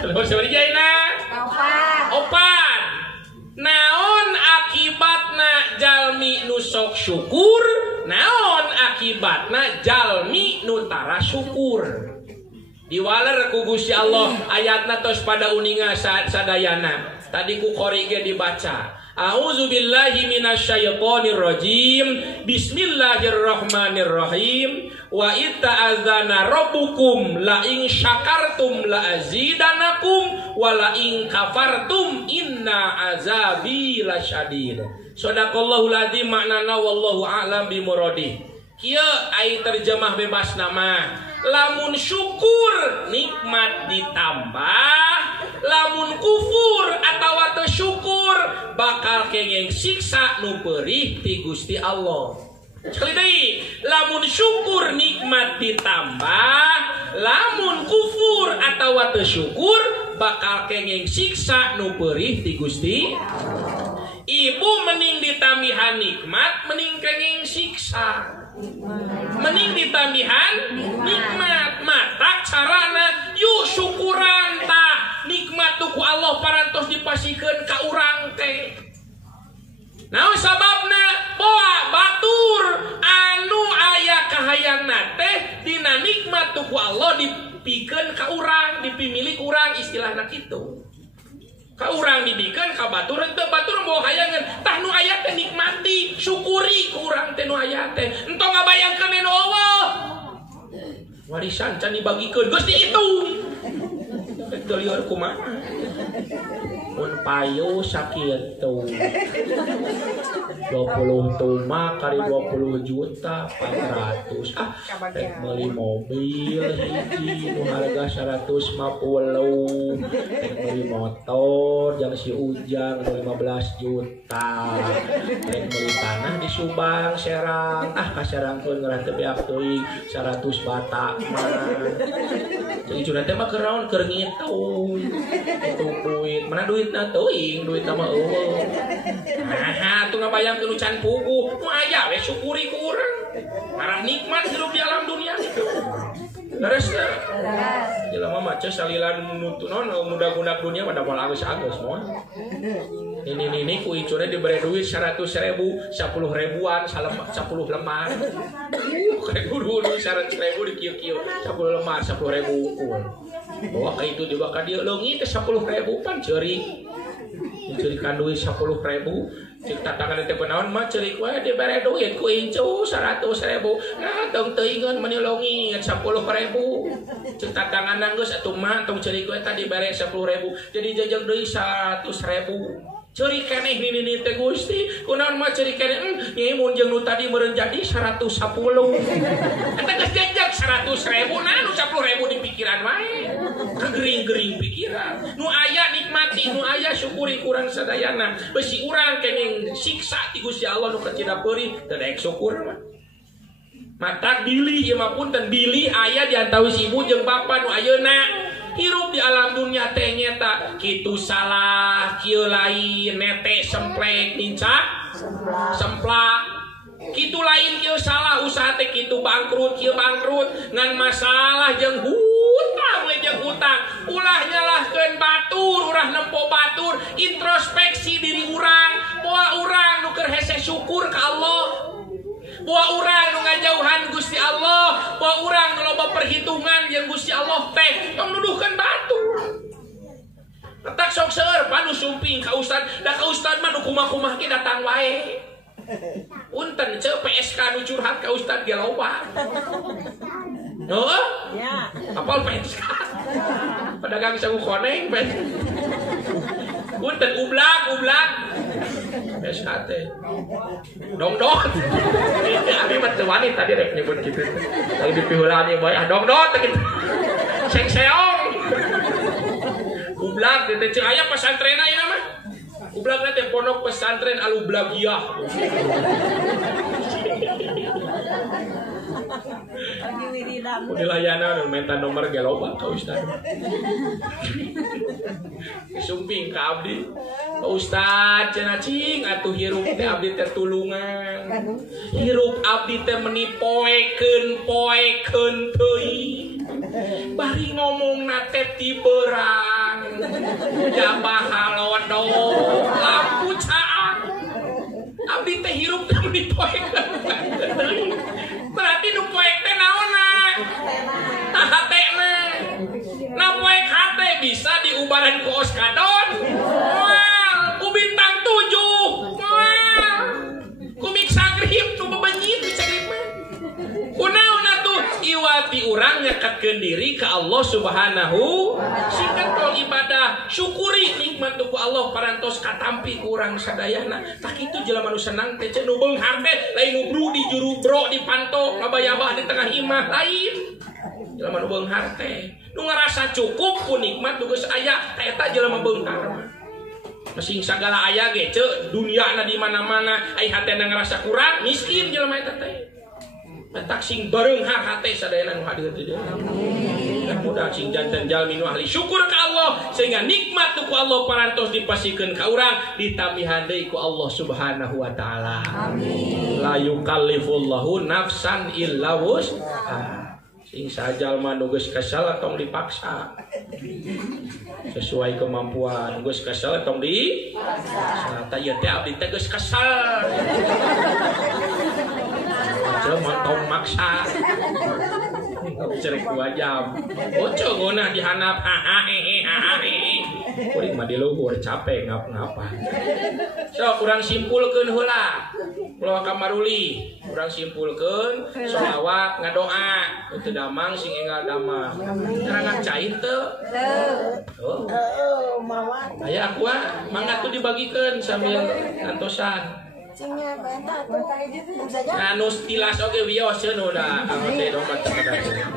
Terus sebenarnya opat. Naon akibatna jalmi nu sok syukur, naon akibatna jalmi nu tara syukur. Diwaler ku Gusti Allah ayatna tos pada uninga sadayana. Tadi ku qori ge dibaca. A'udzubillahi minasyaitonir rajim. Bismillahirrahmanirrahim. Wa itta'adzana rabbukum la in syakartum la azidanakum wa la in kafartum inna azabi lasyadid. Shadaqallahul azim maknana wallahu a'lam bimuradi. Kieu ai terjemah bebas nama. Lamun syukur nikmat ditambah, lamun kufur atawa teu syukur bakal kenging siksa nu perih ti Gusti Allah. Sekali deui, lamun syukur nikmat ditambah, lamun kufur atawa teu syukur bakal kenging siksa nu perih ti Gusti. Ibu mending ditambihan nikmat, mending kenging siksa. Mending ditambihan nikmat. Mata carana yuk syukuran tah nikmat tuh ku Allah parantos dipasikeun ka urang teh. Naon sababna? Boa batur anu aya kahayangna teh dina nikmat tuh ku Allah dipikeun ka urang, dipimilik urang istilahna kitu. Ka urang dibikeun ka batur teu batur boa hayangan tah nu aya teh nikmati, syukuri ku urang teh nu aya teh. Entong ngabayangkeun anu Allah. Warisan can dibagikeun geus diitung. Teu lieur kumaha? Mun payu sakitu 20 tuma kali 20 juta 400 rek meuli mobil hiji nu harga 150 rek meuli motor jang si Ujang 15 juta rek meuli tanah di Subang Serang kaserangkeun ngeurah teu beak teuing 100 bata mah jadi curhat teh mah keur naon keur ngitung hitung duit mana duitna teuing duitna mah eueuh tuh ngabayangkeun can puguh nu aya we syukuri ku urang marah nikmat hidup di alam dunia gitu beresna jelema mah ceus salilan nuntun naon mudah-mudah dunia pada moal agus-agus moal ini ku icuna diberi duit 100.000 10 ribuan 10 lembar kayak dulu 100.000 di kieu-kieu 10 lembar 10.000 ukul bawa ka itu juga ka dieu leungit 10.000 pan ceurik dicurikan duit 10.000 cek tatangan teh benaon mah ceurik we dibere duit ku incu 100.000 nah tong teuingeun menilongi 10.000 cek tatangan geus atuh mah tong ceurik we tadi bere 10.000 jadi jajang deui 100.000 ceurik keneh nini teh Gusti kunaon mah ceurik keneh nyai mun jeung nu tadi meureun jadi 110 eta geus jajak 100.000 nah nu 10.000 di pikiran wae gering-gering pikiran nu aya nikmati nu aya syukuri kurang sadayana besi urang kenging siksa ti Gusti Allah nu kecida peurih teu daek syukur mah mata bilih ieu mah punten bilih aya di antawis ibu jeung bapa nu ayeuna hirup di alam dunia teh nyata kitu salah kieu lain nete semplek nincak semplak kitu lain kieu salah usaha teh kitu bangkrut kieu bangkrut ngan masalah jeung hutang we jeung hutang ulah nyalahkeun batur urang nempo batur introspeksi diri urang poa urang nu keur hese syukur ka Allah bahwa urang nu ngajauhan Gusti Allah, bahwa urang nu loba perhitungan jeung Gusti Allah teh tong nuduhkeun batur. Letak sok seueur panu sumping ka ustad, da ka ustad mah nu kumaha-kumaha ge datang wae. Punten ceu PSK nu curhat ka ustad ge loba. Heuh? Ya. Apal PSK? Pedagang sagu koneng, punten ublak. SKT dongdot ini mah wanita tadi rek nyebut gitu lagi dipihulani boy dongdot gitu seng-seong ublak teh ceu aya pesantrenna ieu mah ublak teh pondok pesantren Al-Ublaghiyah Udilayana minta nomor geloba ka ustad sumping ka abdi ustad cenah cing atuh hirup teh abdi teh tulungan hirup abdi teh meni poekeun teuing bari ngomongna teh ti beurang Jabah halodo lampu caang abdi teh hirup teh dipoekeun berarti nu poek teh naonna hatena na poek hate bisa diubaran ku oskadon ku bintang 7 ku miksa grip tu bebenyit bisa grip kunaon atuh iwati urang ngekatkeun diri ka Allah Subhanahu singkat tol ibadah syukuri nikmat ku Allah parantos katampi ku urang sadayana tak kitu jelema nu senang teh nu beunghar teh lain nu brudi juru bro di panto ngabayabah di tengah imah lain jelema nu beunghar teh nu ngarasa cukup ku nikmat nu geus aya teh eta jelema beunghar masing sagala aya ge ceuk dunyana di mana-mana ai hatena ngarasa kurang miskin jelema eta teh tak sing bereunghar hate sadayana nu hadir teh mudah sing janten jalmi nu ahli syukur ka Allah sehingga nikmat ku Allah parantos dipasikeun ka urang ditabihan deui ku Allah Subhanahu wa taala. Amin. La yukallifullahu nafsan illa wus'aha. Sing sajalma nu geus kesal tong dipaksa. Sesuai kemampuan geus kesal tong dipaksa. Tah ieu teh abdi teh geus kesal. Jelema tong maksa. Cerek 2 jam. Bocor ngonah dihanap kuring mah di luhur capek ngapa-ngapa. So urang simpulkeun heula. Kula kamaruli, urang simpulkeun sholawat ngadoa teu damang sing enggal damang. Terangan cair teu? Teu. Mawar. Aya aku mangga tuh dibagikeun sambil ngantosan. Anus tilas oge wios cenah udah teh dompet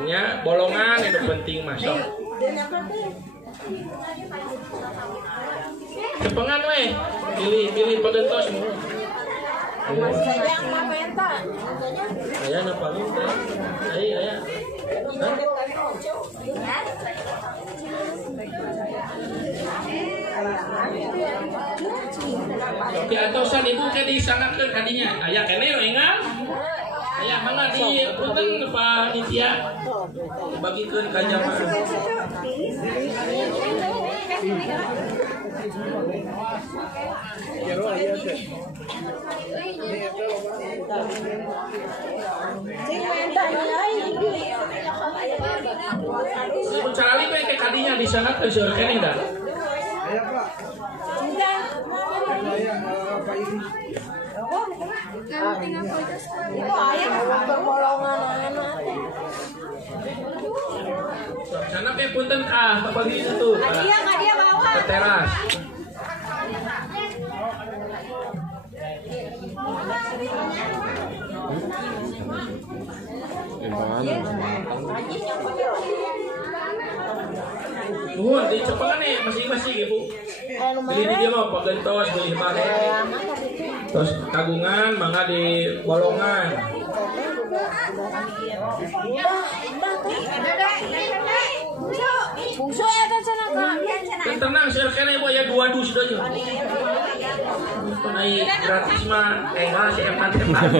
nya bolongan itu penting masuk. Cepengan we, pilih pagentos mu. Aya na paling teh. Aya. Oke, atosan ibu ke disangatkeun kadinya. Aya keneh ingat? Aya mangga di punten panitia. Bagikeun ka jamaah. Ibu carali bae ke kadinya disangatkeun seueur keneh da. Aya Pak. Pak ini. Sana pe punten bagi itu. Dia bawa. Ke teras. Di cepengan nih masing-masing ibu. Beli di dia mau pagentos beli mana? Terus kagungan mangga di bolongan. Bungsu ya kan sana Kak. Tenang silakan ibu ya 2 dus aja. Naik gratis mah enggak sih empat-empat.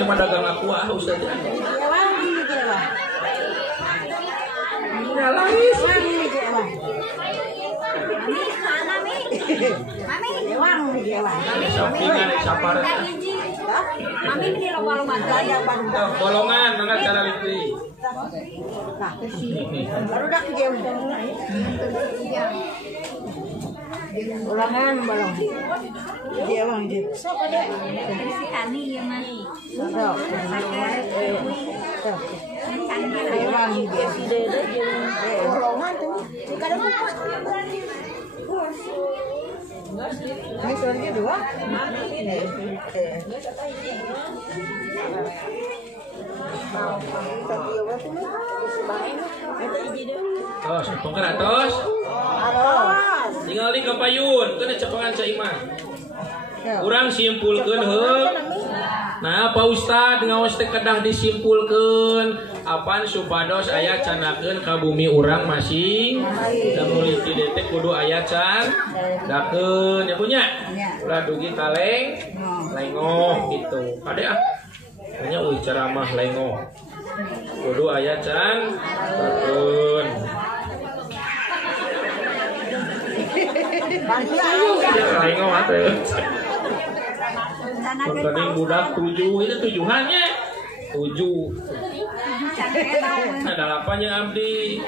Cuma dagang aku Ustaz. Ya laris. Mami, dewang dewa. Sampingan sapar. Mami ini lomba-lomba gaya bolongan mana cara litri. Baru dah ke game. Ulangan balong. Dewang je. Sok ada. Si Kani ya mah. Sok. Dewang je. Ulangan tu. Kada apa. Ini suaranya 2. Tos, pongker atos. Tinggal di kapayun, kena cepengan saimah. Urang simpulkeun heuh. Nah Pak Ustad ngawas teh kedah disimpulkeun apaan supados aya canakeun ka bumi urang masing da mulih ti detek kudu aya candakeun ya punya ulah dugi kaleng lengoh gitu kade ah hanya ceramah lengoh kudu aya candakeun lengoh atuh rekening budak 7 itu tujuannya 7 ada apanya abdi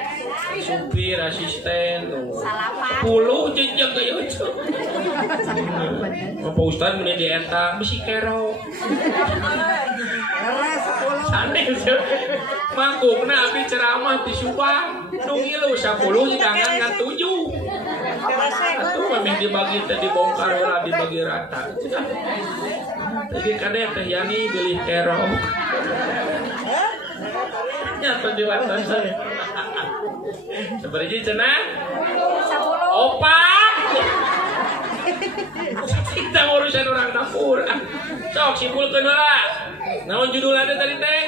supir asisten 10 jejak kayak itu Pak Ustad mulai dieta mesti kero sanes mangkukna abdi ceramah di Subang nungi lu 10 jangan ngan 7 itu memang dibagi dibongkar ulah dibagi rata jadi kadang teh Yani beli kero ya penjualan saya seperti cenah opat kita urusan orang dapur sok simpulkeun heula naon judulna tadi teh